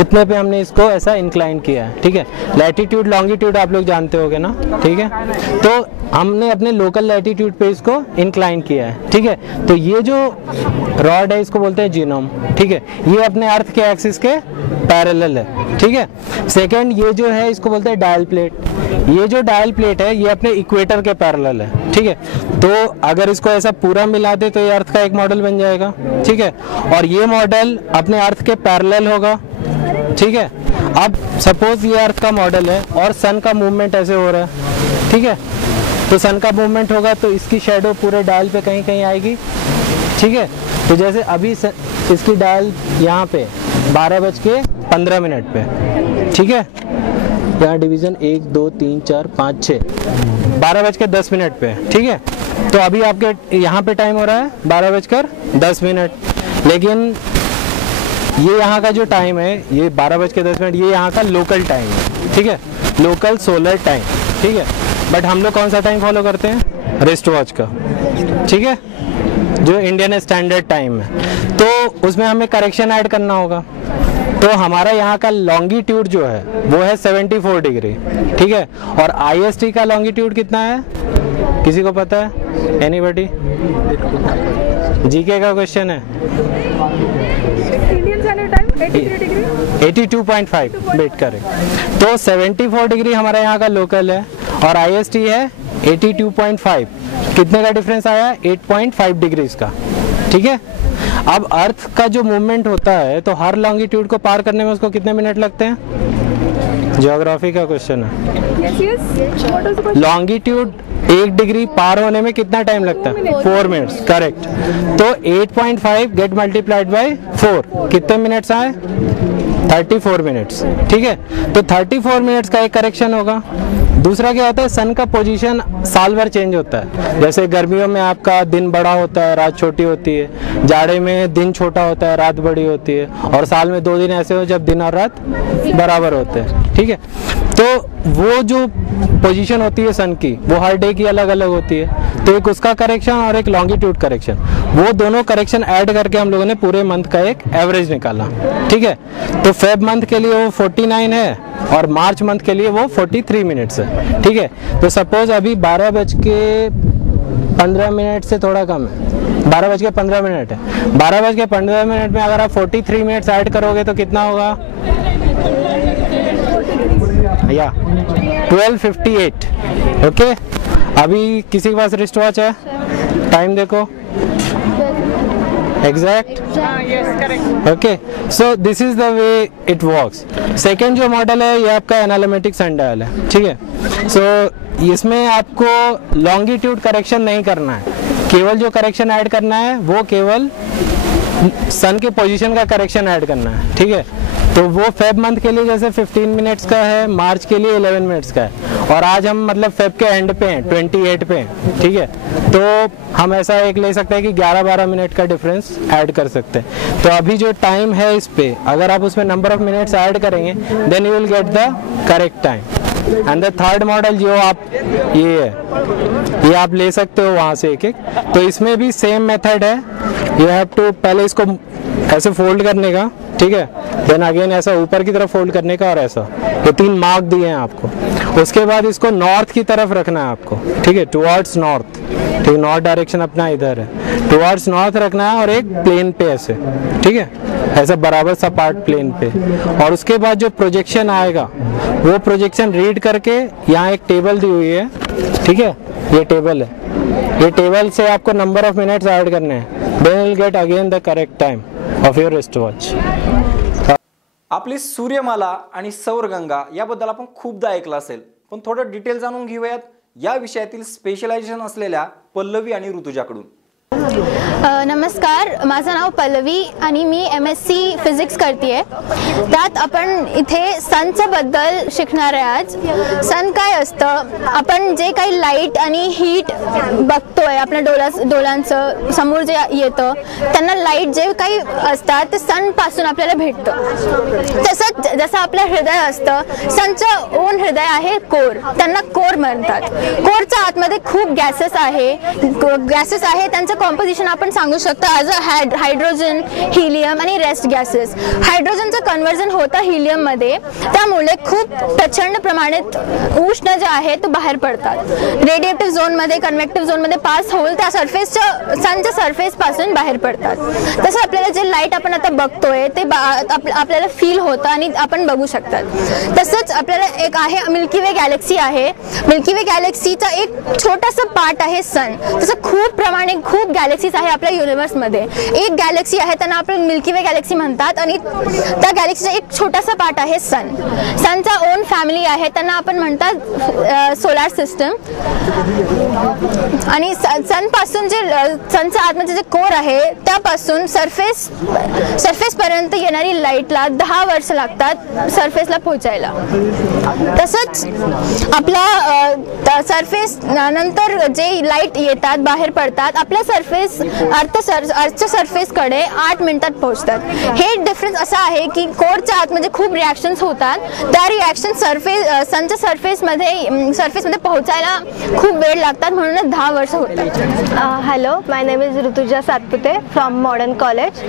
उतने पे हमने इसको ऐसा इंक्लाइन किया है, ठीक है। लैटिट्यूड लॉन्गिट्यूड आप लोग जानते होगे ना, ठीक है। तो हमने अपने लोकल लैटिट्यूड पे इसको इंक्लाइन किया है, ठीक है। तो ये जो रॉड है इसको बोलते हैं जीनोम, ठीक है। ये अपने अर्थ के एक्सिस के पैरेलल है, ठीक है। सेकंड ये जो है इसको बोलते हैं डायल प्लेट। ये जो डायल प्लेट है ये अपने इक्वेटर के पैरेलल है, ठीक है। तो अगर इसको ऐसा पूरा मिला दे तो ये अर्थ का एक मॉडल बन जाएगा, ठीक है। और ये मॉडल अपने अर्थ के पैरेलल होगा, ठीक है। अब सपोज ये अर्थ का मॉडल है और सन का मूवमेंट ऐसे हो रहा है, ठीक है। तो सन का मूवमेंट होगा तो इसकी शेडो पूरे डायल पे कहीं कहीं आएगी, ठीक है। तो जैसे अभी इसकी डायल यहाँ पे 12:15 पे, ठीक है। यहाँ डिवीजन 1 2 3 4 5 6 12:10 पे, ठीक है। तो अभी आपके यहाँ पे टाइम हो रहा है 12:10, लेकिन ये यहाँ का जो टाइम है ये 12:10, ये यहाँ का लोकल टाइम है, ठीक है, लोकल सोलर टाइम, ठीक है। बट हम लोग कौन सा टाइम फॉलो करते हैं? रिस्ट वॉच का, ठीक है, जो इंडियन स्टैंडर्ड टाइम है। तो उसमें हमें करेक्शन ऐड करना होगा। तो हमारा यहाँ का लॉन्गिट्यूड जो है वो है 74 डिग्री, ठीक है। और IST का लॉन्गिट्यूड कितना है, किसी को पता है? एनीबॉडी? जीके का क्वेश्चन है। 82.5 बेट करेक्ट। तो 74 डिग्री हमारा यहाँ का लोकल है और IST है 82.5। कितने का डिफरेंस आया? 8.5 डिग्रीज का, ठीक है। अब अर्थ का जो मूवमेंट होता है तो हर लॉन्गिट्यूड को पार करने में उसको कितने मिनट लगते हैं? ज्योग्राफी का क्वेश्चन है। लॉन्गिट्यूड 1 डिग्री पार होने में कितना टाइम लगता है? 4 मिनट्स, करेक्ट। तो 8.5 गेट मल्टीप्लाइड बाय 4, कितने मिनट्स आए? 34 मिनट्स, ठीक है। तो 34 मिनट्स का एक करेक्शन होगा। दूसरा क्या होता है, सन का पोजीशन साल भर चेंज होता है। जैसे गर्मियों में आपका दिन बड़ा होता है, रात छोटी होती है। जाड़े में दिन छोटा होता है, रात बड़ी होती है। और साल में 2 दिन ऐसे हो जब दिन और रात बराबर होते हैं, ठीक है। तो वो जो पोजीशन होती है सन की वो हर डे की अलग अलग होती है। तो एक उसका करेक्शन और एक लॉन्गिट्यूड करेक्शन, वो दोनों करेक्शन ऐड करके हम लोगों ने पूरे मंथ का एक एवरेज निकाला, ठीक है। तो फेब मंथ के लिए वो 49 है और मार्च मंथ के लिए वो 43 मिनट्स है, ठीक है। तो सपोज अभी 12:15 से थोड़ा कम है, 12:15 है। 12:15 में अगर आप 43 मिनट्स ऐड करोगे तो कितना होगा? या 12:58, ओके। अभी किसी के पास रिस्ट वॉच है? टाइम देखो exact, okay. So this is the way it works. Second जो मॉडल है ये आपका एनालिमेटिक सन डायल है, ठीक है। सो इसमें आपको लॉन्गिट्यूड करेक्शन नहीं करना है, केवल जो करेक्शन ऐड करना है वो केवल सन के पोजीशन का करेक्शन ऐड करना है, ठीक है। तो वो फेब मंथ के लिए जैसे 15 मिनट्स का है, मार्च के लिए 11 मिनट्स का है। और आज हम मतलब फेब के एंड पे हैं, 28 पे हैं, ठीक है। तो हम ऐसा एक ले सकते हैं कि 11-12 मिनट का डिफरेंस ऐड कर सकते हैं। तो अभी जो टाइम है इस पे अगर आप उसमें नंबर ऑफ मिनट्स ऐड करेंगे then you will get the correct time. And the third model जो आप ये है, ये आप ले सकते हो वहाँ से एक। तो इसमें भी सेम मेथड है। यू हैव टू पहले इसको ऐसे फोल्ड करने का, ठीक है, देन अगेन ऐसा ऊपर की तरफ फोल्ड करने का और ऐसा ये 3 मार्क दिए हैं आपको। उसके बाद इसको नॉर्थ की तरफ रखना है आपको, ठीक है, टुवर्ड्स नॉर्थ, ठीक है, नॉर्थ डायरेक्शन अपना इधर है, टुवर्ड्स नॉर्थ रखना है और एक प्लेन पे ऐसे, ठीक है, ऐसा बराबर सा पार्ट प्लेन पे। और उसके बाद जो प्रोजेक्शन आएगा वो प्रोजेक्शन रीड करके यहाँ एक टेबल दी हुई है, ठीक है, ये टेबल है, ये टेबल से आपको नंबर ऑफ मिनट्स ऐड करने हैं, then will get again the correct time of your wrist watch. आपली सूर्यमाला आणि सौरगंगा याबद्दल आपण खूपदा ऐकलं असेल, पण थोडं डिटेल जाणून घेऊयात या विषयातील स्पेशलायझेशन असलेल्या पल्लवी आणि ऋतुजाकडून। नमस्कार, माझं नाव पल्लवी आणि मी MSc फिजिक्स करते। त्यात आपण इथे सनच्या बद्दल शिकणार आहे आज। सन काय असतं, आपण जे काही लाईट आणि हीट बघतोय आपल्या डोळ्यांचं समोर जे येतं त्यांना लाईट जे काही असतात ते सन पासून आपल्याला भेटतं। तसंच जसं आपलं हृदय असतं, सनचं ओन हृदय आहे कोर, त्यांना कोर म्हणतात। कोरच्या आतमध्ये खूप गॅसेस आहे त्यांचं कॉम्पोजिशन आपण सांगू शकतो ॲज अ हायड्रोजन, हिलियम आणि रेस्ट गॅसेस। हायड्रोजनचं कन्वर्जन होतं हिलियम मध्ये, त्यामुळे खूप प्रचंड प्रमाणात उष्ण जे आहे ते बाहेर पडतात। रेडिएटिव्ह झोन मध्ये, कन्व्हेक्टिव्ह झोन मध्ये पास होऊन त्या सनच्या सरफेस पासून बाहेर पडतात। तसं आपल्याला जे लाईट आपण आता बघतोय ते आपल्याला फील होतं आणि आपण बघू शकतात। तसंच आपल्याला एक आहे मिल्की वे गॅलेक्सी आहे। मिल्की वे गॅलेक्सीचा एक छोटासा पार्ट आहे सन। तसं खूप गॅलेक्सीज आहे आपल्या युनिवर्स मध्ये। एक गॅलेक्सी आहे त्यांना आपण मिल्की वे गॅलेक्सी म्हणतात आणि त्या गॅलेक्सीचा एक छोटासा पार्ट आहे सन। सनचा ओन फॅमिली आहे, त्यांना आपण म्हणतात सोलार सिस्टम। आणि सन पासून जे सनच्या आतमध्ये जे कोर आहे त्यापासून सरफेस पर्यंत येणारी लाईटला 10 वर्ष लागतात सरफेसला पोहोचायला। तसंच आपला सरफेस नंतर जे लाईट येतात बाहेर पडतात आपल्या अर्थच्या सरफेसकडे 8 मिनिटात पोहोचतात। हे डिफरन्स असा आहे की कोरच्या आतमध्ये खूप रिॲक्शन्स होतात, त्या रिॲक्शन सनच्या सरफेसमध्ये पोहोचायला खूप वेळ लागतात, म्हणून 10 वर्ष होतात। Hello, my name is Rutuja Satpute from Modern College.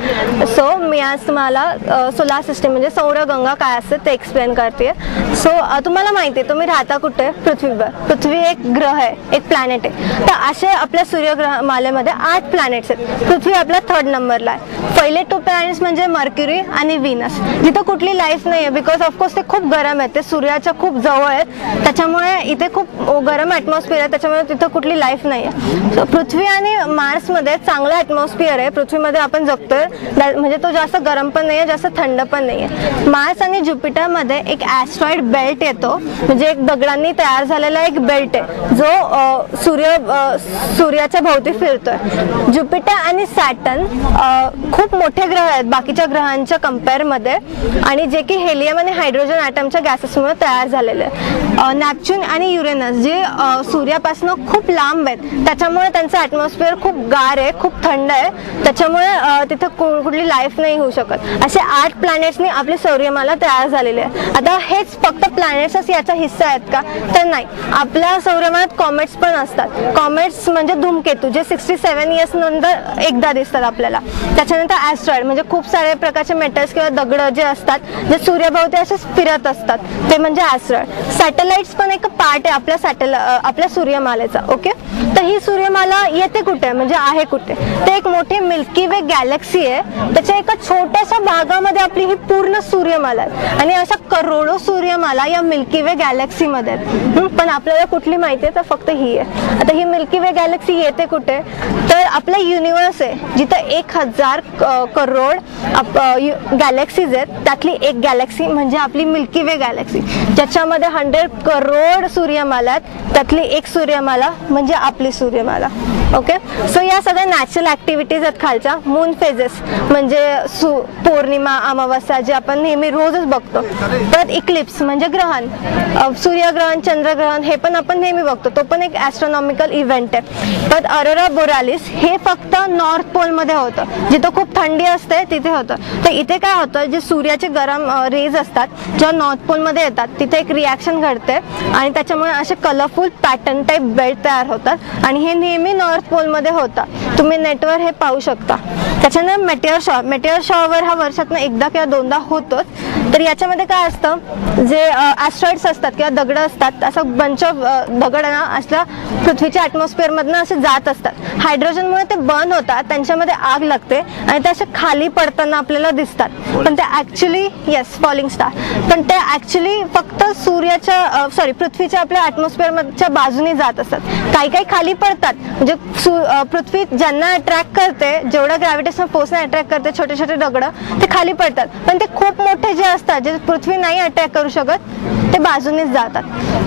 So मी आज तुम्हाला सोलार सिस्टम म्हणजे सौरगंगा काय असते ते एक्सप्लेन करते। सो तुम्हाला माहिती आहे तुम्ही राहता कुठे? पृथ्वीवर। पृथ्वी एक ग्रह आहे, एक प्लॅनेट आहे। तर असे आपल्या सूर्यमालेमध्ये 8 प्लॅनेट्स आहेत। पृथ्वी आपला 3rd नंबरला आहे। पहिले 2 प्लॅनेट्स म्हणजे मर्क्युरी आणि व्हीनस, जिथं कुठली लाईफ नाही आहे बिकॉज ऑफकोर्स ते खूप गरम आहेत, ते सूर्याच्या खूप जवळ आहेत, त्याच्यामुळे इथे खूप गरम ॲटमॉस्फिअर आहे, त्याच्यामुळे तिथं कुठली लाईफ नाही आहे। पृथ्वी आणि मार्समध्ये चांगलं ॲटमॉस्फिअर आहे, पृथ्वीमध्ये आपण जगतोय, म्हणजे तो जास्त गरम पण नाही आहे, जास्त थंड पण नाही आहे। मार्स आणि ज्युपिटरमध्ये एक ॲस्ट्रॉइड बेल्ट येतो, म्हणजे एक दगडांनी तयार झालेला एक बेल्ट आहे जो सूर्याच्या भोवती फिरतोय। ज्युपिटर आणि सॅटर्न खूप मोठे ग्रह आहेत बाकीच्या ग्रहांच्या कंपेअरमध्ये, आणि जे की हेलियम आणि हायड्रोजन ॲटमच्या गॅसेसमुळे तयार झालेले आहेत। नॅप्च्यून आणि युरेनस जे सूर्यापासून खूप लांब आहेत, त्याच्यामुळे त्यांचं ॲटमॉस्फिअर खूप गार आहे, खूप थंड आहे, त्याच्यामुळे तिथं कुठली लाईफ नाही होऊ शकत। असे 8 प्लॅनेट्सनी आपली सौर्यमाला तयार झालेली आहे। आता हेच फक्त प्लॅनेट्सच याचा हिस्सा आहेत का? तर नाही, आपल्या सौरमालात कॉमेट्स पण असतात। कॉमेट्स म्हणजे धूमकेतू जे 67 इयर्स नंतर एकदा दिसतात आपल्याला। त्याच्यानंतर ॲस्ट्रॉइड म्हणजे खूप सारे प्रकारचे मेटल्स किंवा दगड जे असतात जे सूर्याभोवती असे फिरत असतात, ते म्हणजे ॲस्ट्रॉइड। सॅटेलाइट्स पण एक पार्ट आहे आपल्या सूर्यमालेचा। ओके, तर ही सूर्यमाला येते कुठे म्हणजे आहे कुठे? ते एक मोठी मिल्की वे गॅलेक्सी आहे, त्याच्या एका छोट्याशा भागामध्ये आपली ही पूर्ण सूर्यमाला आहे, आणि अशा करोडो सूर्यमाला या मिल्की वे गॅलेक्सीमध्ये आहेत। पण आपल्याला कुठली माहिती आहे? तर फक्त ही आहे। आता ही मिल्की वे गॅलेक्सी येते कुठे? तर आपला युनिवर्स आहे, जिथं 1000 करोड गॅलेक्सीज आहेत, त्यातली एक गॅलेक्सी म्हणजे आपली मिल्की वे गॅलेक्सी, ज्याच्यामध्ये 100 करोड सूर्यमाला आहेत, त्यातली एक सूर्यमाला म्हणजे आपली सूर्यमाला। ओके, सो या सगळ्या नॅचरल ॲक्टिव्हिटीज आहेत खालच्या। मून फेजेस म्हणजे पौर्णिमा, अमावस्या जे आपण नेहमी रोजच बघतो। परत इक्लिप्स म्हणजे ग्रहण, सूर्यग्रहण, चंद्रग्रहण हे पण आपण नेहमी बघतो, तो पण एक ॲस्ट्रॉनॉमिकल इव्हेंट आहे। परत ऑरोरा बोरालिस हे फक्त नॉर्थ पोलमध्ये होतं, जिथं खूप थंडी असते तिथे होतं। तर इथे काय होतं, जे सूर्याचे गरम रेज असतात जेव्हा नॉर्थ पोलमध्ये येतात तिथे एक रिॲक्शन घडते आणि त्याच्यामुळे असे कलरफुल पॅटर्न टाईप बेल्ट तयार होतात, असतात आणि हे नेहमी नॉर्थ पोलमध्ये होतं. तुम्ही नेटवर हे पाहू शकता. त्याच्यानंतर मेटेअर शॉवर हा वर्षातून एकदा किंवा दोनदा होतोच. तर याच्यामध्ये काय असतं, जे ॲस्ट्रॉइड्स असतात किंवा दगड असतात, असं बंच ऑफ दगड ना असल्या पृथ्वीच्या ॲटमॉस्फिअरमधनं असे जात असतात. हायड्रोजनमुळे ते बर्न होतात, त्यांच्यामध्ये आग लागते आणि ते असे खाली पडताना आपल्याला दिसतात. पण ते ॲक्च्युली फॉलिंग स्टार, पण ते ॲक्च्युली फक्त पृथ्वीच्या आपल्या ॲटमॉस्फिअरच्या बाजूने जात असतात. काही खाली पडतात, म्हणजे पृथ्वी ज्यांना अट्रॅक्ट करते, जेवढं ग्रॅव्हिटेशनल फोर्सने अट्रॅक्ट करते छोटे छोटे दगड, ते खाली पडतात. पण ते खूप मोठे जे असतात, जे पृथ्वी नाही अटॅक करू शकत, ते बाजूनेच जातात.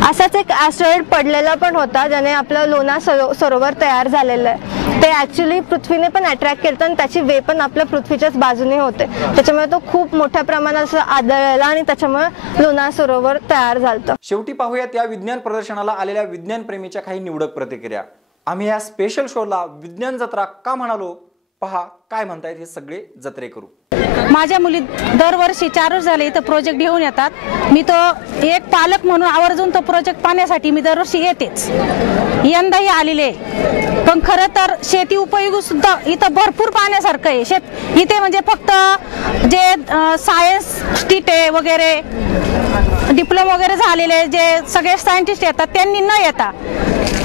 असाच एक ॲस्ट्रॉइड पडलेला पण होता, ज्याने आपलं लोणार सरोवर तयार झालेलं आहे. ते ॲक्च्युली पृथ्वीने पण अट्रॅक्ट केलं आणि त्याची वे पण आपल्या पृथ्वीच्याच बाजूने होते. त्याच्यामुळे तो खूप मोठ्या प्रमाणात आदळला आणि त्याच्यामुळे लोणार सरोवर तयार झालं. शेवटी पाहूयात या विज्ञान प्रदर्शनाला आलेल्या विज्ञान प्रेमीच्या काही निवडक प्रतिक्रिया. आम्ही या स्पेशल शोला विज्ञान जत्रा का म्हणालो, पहा काय म्हणतायत हे सगळे जत्रेकरू. माझ्या मुली दरवर्षी 4 वर्ष झाले इथं प्रोजेक्ट घेऊन येतात. मी तो एक पालक म्हणून आवर्जून तो प्रोजेक्ट पाहण्यासाठी मी दरवर्षी येतेच. यंदाही आलेले. पण खरं तर शेती उपयोग सुद्धा इथं भरपूर पाहण्यासारखं आहे. इथे म्हणजे फक्त जे सायन्स स्ट्रीट वगैरे डिप्लोमा वगैरे झालेले जे सगळे सायंटिस्ट येतात, त्यांनी न येता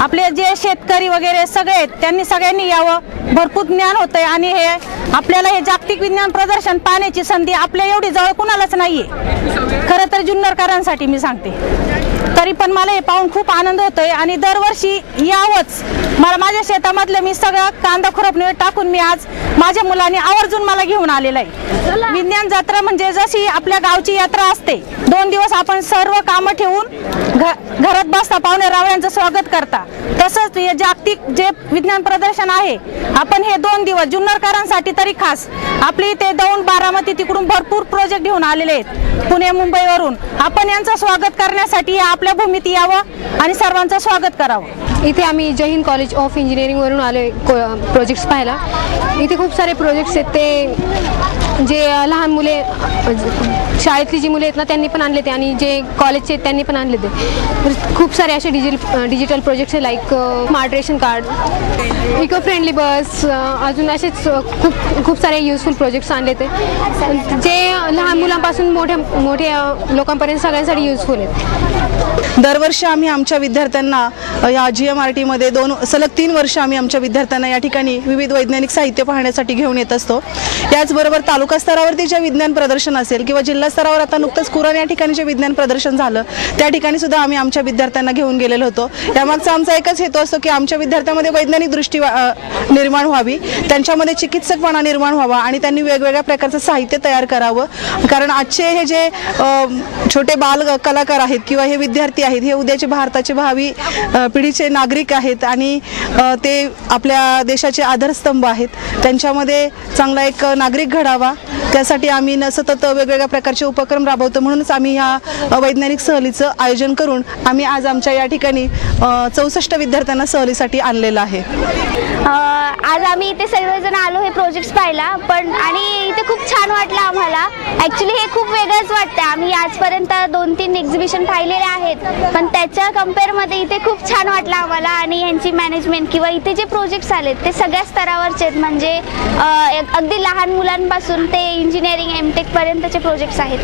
आपले जे शेतकरी वगैरे सगळे आहेत, त्यांनी सगळ्यांनी यावं. भरपूर ज्ञान होतंय आणि हे आपल्याला हे जागतिक विज्ञान प्रदर्शन पाहण्याची संधी आपल्या एवढी जवळ कुणालाच नाहीये. खरं तर जुन्नरकरांसाठी मी सांगते. तरी पण मला हे पाहून खूप आनंद होतोय आणि दरवर्षी यावंच. मला माझ्या शेतामधलं मी सगळं कांदा खुरपणीवर टाकून मी आज माझ्या मुलांनी आवर्जून मला घेऊन आलेलं आहे. विज्ञान जत्रा म्हणजे जशी आपल्या गावची यात्रा असते, 2 दिवस आपण सर्व कामं ठेवून घरात बसता पाहुणे रावळ्यांचं स्वागत करता, तसंच हे जागतिक जे विज्ञान प्रदर्शन आहे, आपण हे 2 दिवस जुन्नरकरांसाठी तरी खास आपली इथे दौंड बारामती तिकडून भरपूर प्रोजेक्ट घेऊन आलेले आहेत, पुणे मुंबईवरून. आपण यांचं स्वागत करण्यासाठी आपल्या भूमीत यावं आणि सर्वांचं स्वागत करावं. इथे आम्ही जय हिंद कॉलेज ऑफ इंजिनिअरिंगवरून आले प्रोजेक्ट्स पाहायला. इथे खूप सारे प्रोजेक्ट्स आहेत, ते जे लहान मुले शाळेतली जी मुले आहेत ना त्यांनी पण आणले ते, आणि जे कॉलेजचे आहेत त्यांनी पण आणले ते. खूप सारे असे डिजिटल प्रोजेक्ट्स आहे, like smart ration card, eco friendly bus, अजून असेच खूप सारे युजफुल प्रोजेक्ट्स आणले ते, जे लहान मुलांपासून मोठ्या लोकांपर्यंत सगळ्यांसाठी युजफुल आहेत. दरवर्षी आम्ही आमच्या विद्यार्थ्यांना या GMRT मध्ये सलग 3 वर्ष आम्ही आमच्या विद्यार्थ्यांना या ठिकाणी विविध वैज्ञानिक साहित्य पाहण्यासाठी घेऊन येत असतो. याचबरोबर तालुका स्तरावरती जे विज्ञान प्रदर्शन असेल किंवा जिल्हा स्तरावर आता नुकतंच कुराण या ठिकाणी जे विज्ञान प्रदर्शन झालं, त्या ठिकाणी सुद्धा आम्ही आमच्या विद्यार्थ्यांना घेऊन गेलेलो होतो. यामागचा आमचा एकच हेतू असतो की आमच्या विद्यार्थ्यांमध्ये वैज्ञानिक दृष्टी निर्माण व्हावी, त्यांच्यामध्ये चिकित्सकपणा निर्माण व्हावा आणि त्यांनी वेगवेगळ्या प्रकारचं साहित्य तयार करावं. कारण आजचे हे जे छोटे बाल कलाकार आहेत किंवा हे विद्यार्थी आहेत, हे उद्याचे भारताचे भावी पिढीचे नागरिक आहेत आणि ते आपल्या देशाचे आधारस्तंभ आहेत. त्यांच्यामध्ये चांगला एक नागरिक घडावा, त्यासाठी आम्ही सतत वेगवेगळ्या प्रकारचे उपक्रम राबवतो. म्हणूनच आम्ही ह्या वैज्ञानिक सहलीचं आयोजन करून आम्ही आज आमच्या या ठिकाणी 64 विद्यार्थ्यांना सहलीसाठी आणलेलं आहे. आज आम्ही इथे सर्वजण आलो हे प्रोजेक्ट्स पाहायला, पण आणि इथे खूप छान वाटलं आम्हाला. ॲक्च्युली हे खूप वेगळंच वाटतं. आम्ही आजपर्यंत 2-3 एक्झिबिशन पाहिलेले आहेत, पण त्याच्या कम्पेअरमध्ये इथे खूप छान वाटलं आम्हाला. आणि यांची मॅनेजमेंट किंवा इथे जे प्रोजेक्ट्स आलेत ते सगळ्या स्तरावरचे आहेत, म्हणजे अगदी लहान मुलांपासून ते इंजिनिअरिंग MTech पर्यंतचे प्रोजेक्ट्स आहेत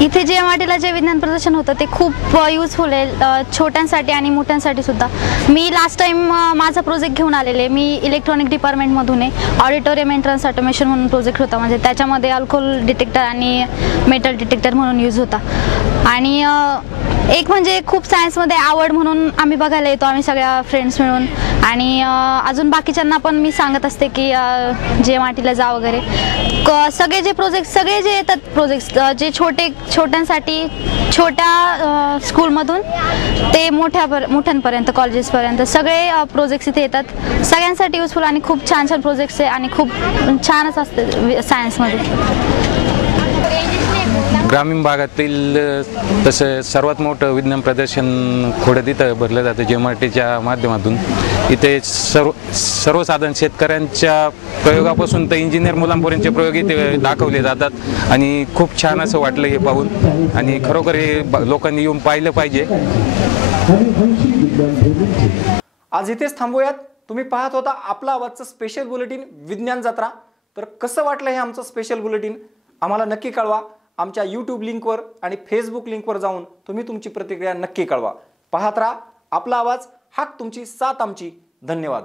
इथे GMRTला जे विज्ञान प्रदर्शन होतं ते खूप युजफुल आहे, छोट्यांसाठी आणि मोठ्यांसाठी सुद्धा. मी लास्ट टाइम माझा प्रोजेक्ट घेऊन आलेले. मी इलेक्ट्रॉनिक डिपार्टमेंटमधून आहे. ऑडिटोरियम एंट्रन्स ऑटोमेशन म्हणून प्रोजेक्ट होता, म्हणजे त्याच्यामध्ये अल्कोहोल डिटेक्टर आणि मेटल डिटेक्टर म्हणून यूज होता. आणि एक म्हणजे खूप सायन्समध्ये आवड म्हणून आम्ही बघायला येतो, आम्ही सगळ्या फ्रेंड्स मिळून. आणि अजून बाकीच्यांना पण मी सांगत असते की GMRTला जा वगैरे. सगळे जे प्रोजेक्ट सगळे जे येतात प्रोजेक्ट्स, जे छोट्यांसाठी छोट्या स्कूलमधून ते मोठ्यांपर्यंत कॉलेजेसपर्यंत सगळे प्रोजेक्ट्स इथे येतात. सगळ्यांसाठी युजफुल आणि खूप छान छान प्रोजेक्ट्स आहे आणि खूप छानच असते सायन्समध्ये. ग्रामीण भागातील तसं सर्वात मोठं विज्ञान प्रदर्शन खोडद इथं भरलं जातं GMRTच्या माध्यमातून. इथे सर्वसाधारण शेतकऱ्यांच्या प्रयोगापासून तर इंजिनियर मुलांपर्यंतचे प्रयोग इथे दाखवले जातात आणि खूप छान असं वाटलं हे पाहून. आणि खरोखर हे लोकांनी येऊन पाहिलं पाहिजे. आज इथेच थांबूयात. तुम्ही पाहत होता आपला आवाजचं स्पेशल बुलेटिन विज्ञान जत्रा. तर कसं वाटलं हे आमचं स्पेशल बुलेटिन आम्हाला नक्की कळवा. आमच्या यूट्यूब लिंकवर आणि फेसबुक लिंकवर जाऊन तुम्ही तुमची प्रतिक्रिया नक्की कळवा. पाहत राहा आपला आवाज, हाक तुमची, साथ आमची. धन्यवाद.